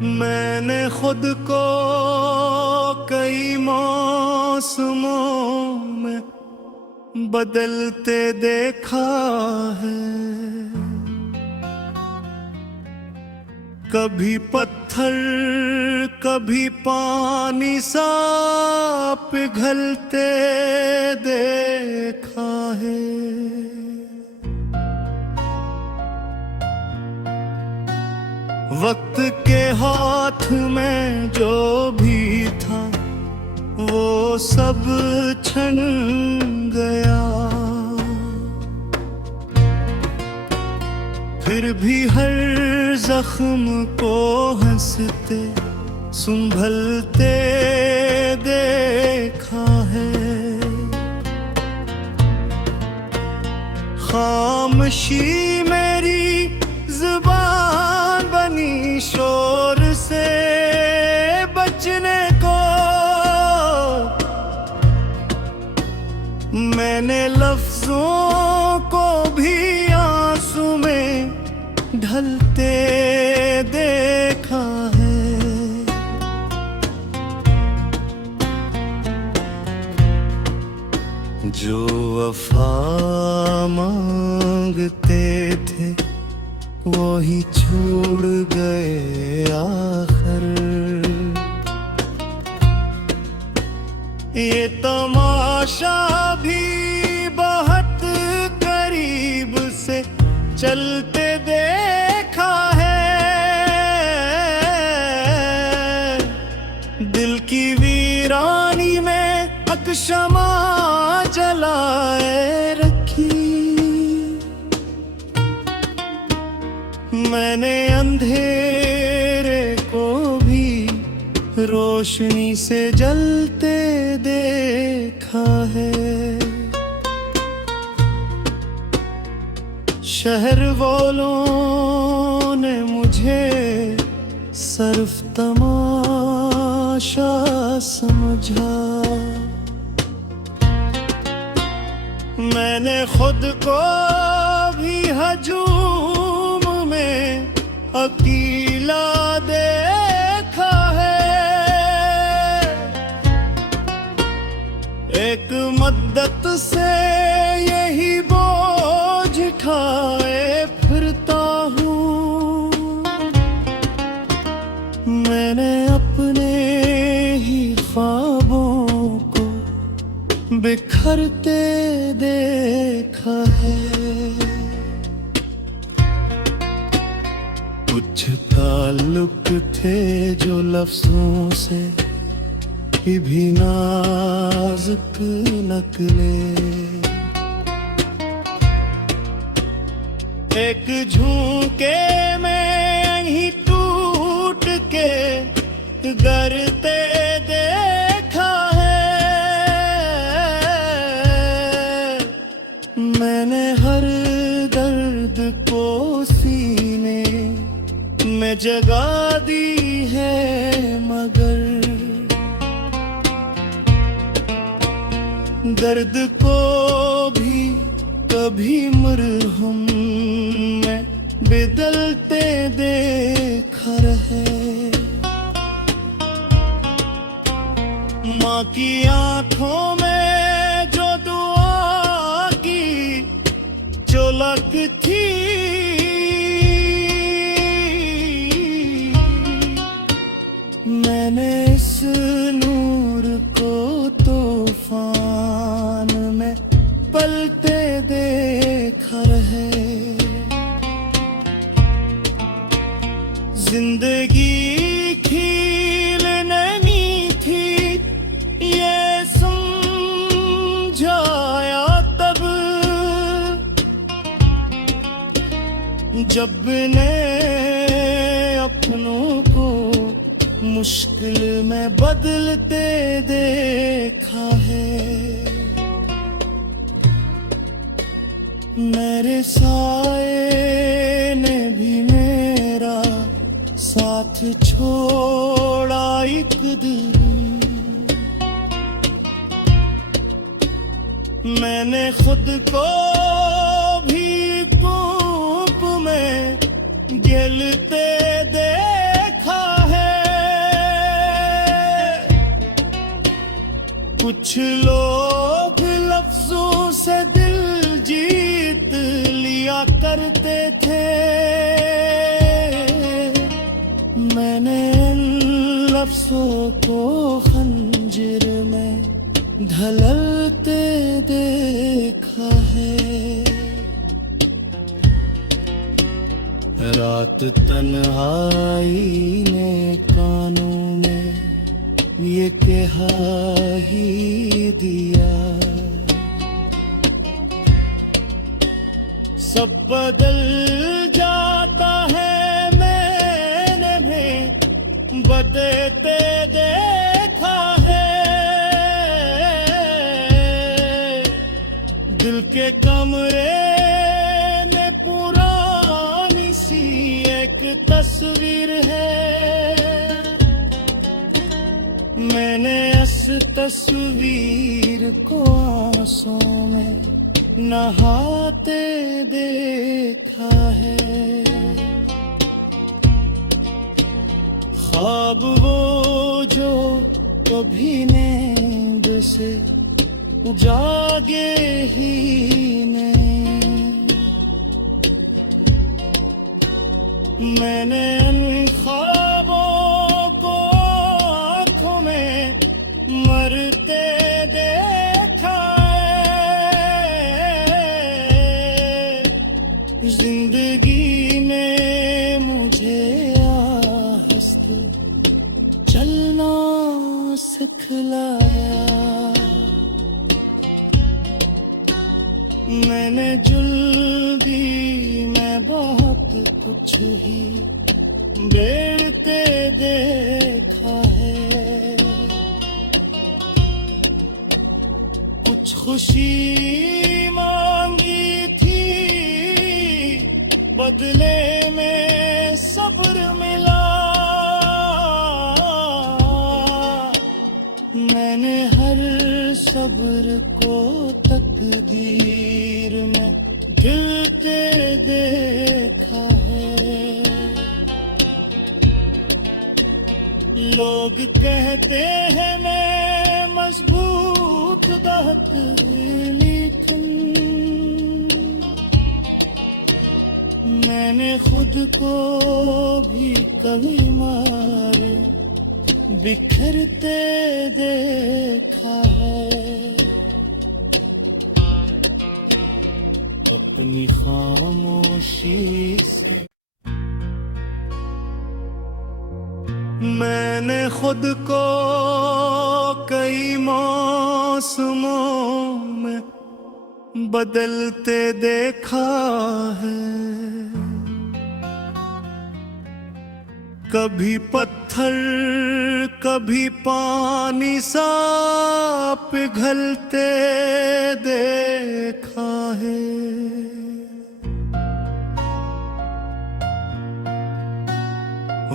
मैंने खुद को कई मौसमों में बदलते देखा है। कभी पत्थर कभी पानी सा पिघलते देखा है। वक्त के हाथ में जो भी था वो सब छन गया। फिर भी हर जख्म को हंसते संभलते देखा है। खामोशी मेरी जुबान बनी शोर से बचने को। मैंने लफ्जों को भी आंसू में ढलते देखा है। जो वफा मांगते थे वो ही छोड़ गए आखिर। ये तमाशा भी बहुत करीब से चलते देखा है। दिल की वीरानी में अकशमा जलाए रखी। मैंने अंधेरे को भी रोशनी से जलते देखा है। शहर वालों ने मुझे सिर्फ तमाशा समझा। मैंने खुद को भी हजूम में अकेला देखा है। एक मद्दत से यही बोझ उठाए फिरता हूँ। मैंने अपने ही ख्वाबों को बिखरते देखा है। कुछ ताल्लुक थे जो लफ्जों से भी नाजुक नकले। एक झूके में ही टूट के गरते देखा है। मैंने हर दर्द को सीने में जगा दी है, मगर दर्द को भी कभी मरहम में बदलते देखा रहे। माँ की आंखों में जो दुआ की झलक थी, मैंने इस नूर को तूफान में पलते देखा रहे। जिंदगी खिल नहीं थी ये समझाया तब, जब ने अपनों को मुश्किल में बदलते देखा है। मेरे साए ने भी मेरा साथ छोड़ा एक दिन। मैंने खुद को भी कूप में गिलते देखा है। कुछ लोग लफ्जों से दिल जीत लिया करते थे, मैंने इन लफ्जों को खंजर में ढलते देखा है। रात तन्हाई ने कानों में ये कहा ही दिया, सब बदल जाता है, मैंने भी बदलते देखा है। दिल के कमरे में पुरानी सी एक तस्वीर है, मैंने इस तस्वीर को आंसुओं में नहाते देखा है। ख्वाब वो जो कभी नींद से जागे ही नहीं, मैंने इन ख्वाबों को आँखों में मरते देखा है। जिंदगी ने मुझे आहिस्ते चलना सिखलाया, मैंने जल्दी में बहुत कुछ ही बेरते देखा है। कुछ खुशी मांगी थी, बदले में सब्र मिला, मैंने हर सब्र को तकदीर में गिरते देखा है। लोग कहते हैं मैं मजबूत दात, लेकिन मैंने खुद को भी कभी मार बिखरते देखा है। अपनी खामोशी से मैंने खुद को कई मौसमों में बदलते देखा है। कभी पत्थर कभी पानी सा पिघलते देखा है।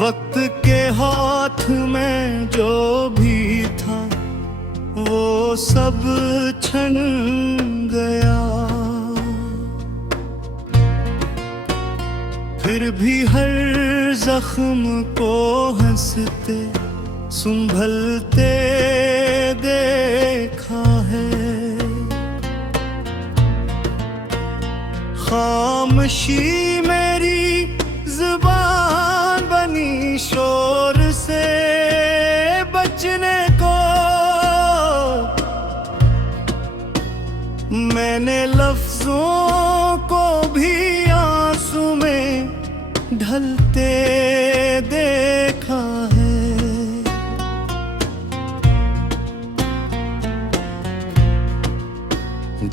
वक्त के हाथ में जो भी था वो सब छन गया, फिर भी हर जख्म को हंसते संभलते देखा है। खामोशी मेरी जुबान बनी शोर से बचने को, मैंने लफ्जों को भी आंसू में ढलते देखा है।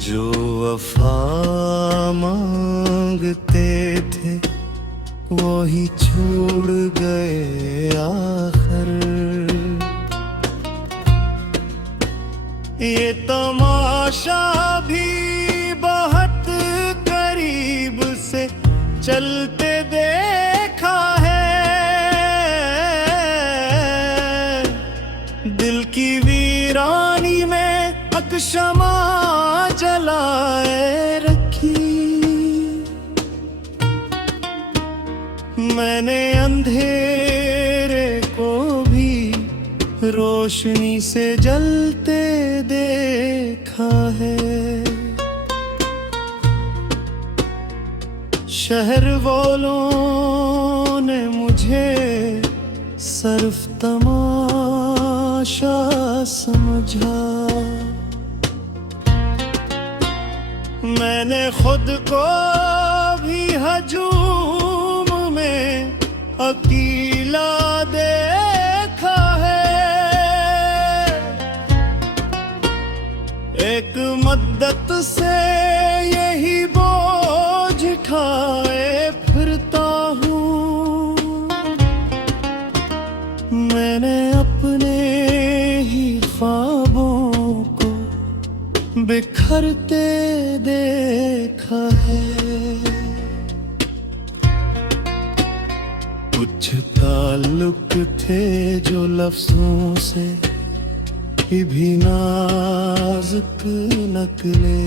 जो वफा मांगते थे वही छोड़ गए आखिर, ये तमाशा भी बहुत करीब से चलते देखा है। दिल की वीरानी में अकशमा जलाए रखी, मैंने अंधेरे को भी रोशनी से जलते देखा है। शहर वालों ने मुझे सिर्फ तमाशा समझा। मैंने खुद को भी हजूम में अकेला देखा है। एक मद्दत से यही बोझ उठाए फिरता हूँ। मैंने अपने ही ख्वाबों को बिखरते देखा है। कुछ ताल्लुक थे जो लफ्जों से भी नाजुक नकले।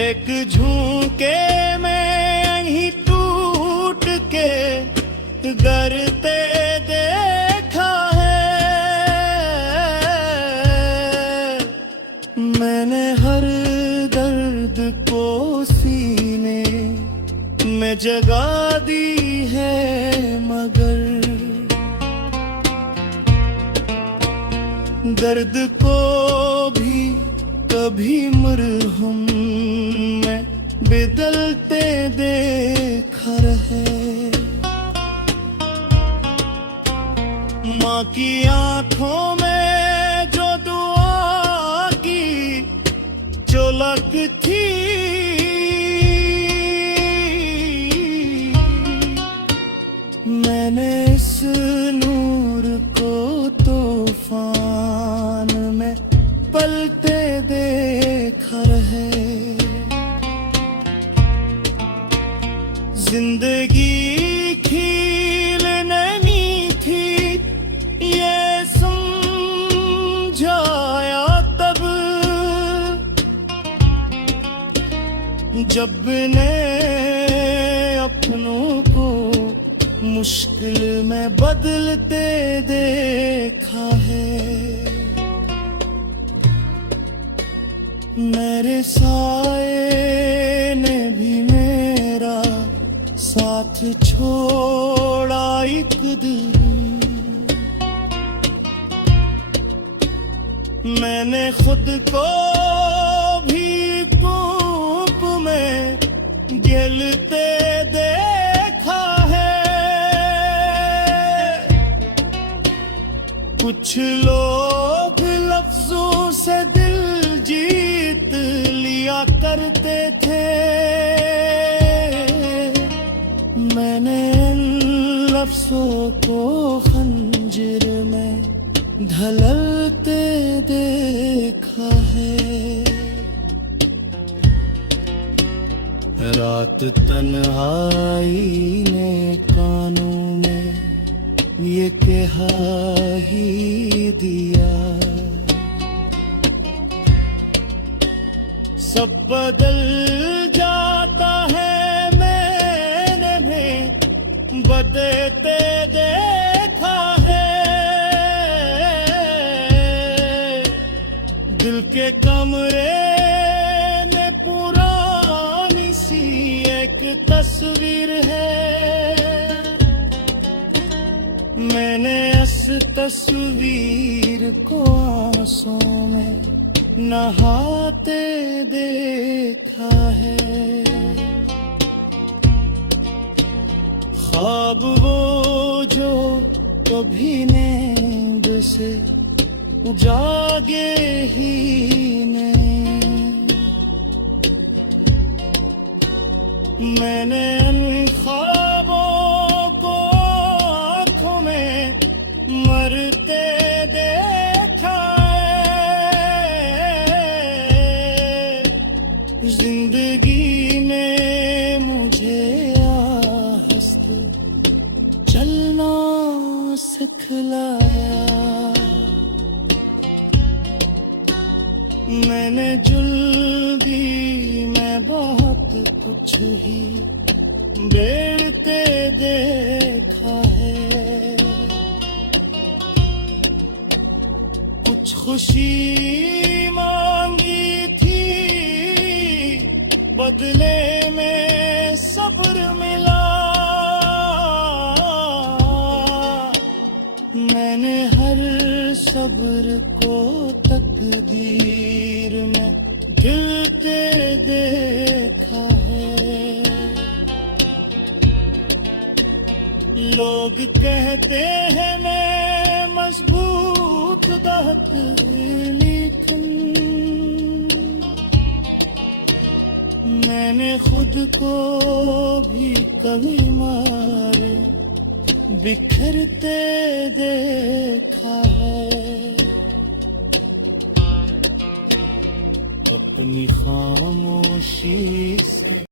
एक झुमके में ही टूट के गरते देखा है। मैंने हर दर्द को सीने में जगा दी है, मगर दर्द को भी कभी मरहम में बदलते देखा रहे। माँ की आंखों में जो दुआ की झलक थी, मैंने इस नूर को तूफान में पलते देखा रहे। जिंदगी खिलने थी ये समझाया तब, जब ने अपनों को मुश्किल में बदलते देखा है। मेरे साए ने भी मेरा साथ छोड़ा एक दिन। मैंने खुद को भी धूप में जलते देखा है। कुछ लोग लफ्जों से दिल जीत लिया करते थे। मैंने इन लफ्जों को खंजर में ढलते देखा है। रात तन्हाई ने कानों में ये कहा ही दिया, सब बदल जाता है, मैंने भी बदलते देखा है। दिल के कमरे में पुरानी सी एक तस्वीर है। मैंने इस तस्वीर को आंसुओं में नहाते देखा है। ख्वाब वो जो कभी नींद से जागे ही नहीं। मैंने इन ख्वाबों को आँखों में मरते देखा है। जिंदगी ने मुझे आहिस्त चलना सिखलाया। मैंने जल्दी में बहुत कुछ ही बेड़ते देखा है। कुछ खुशी मांगी थी, बदले में सब्र मिला। मैंने हर सब्र को तकदीर में गिरते देखा है। लोग कहते हैं मैं मजबूत दात, लेकिन मैंने खुद को भी कभी मारे बिखरते देखा है। अपनी खामोशी से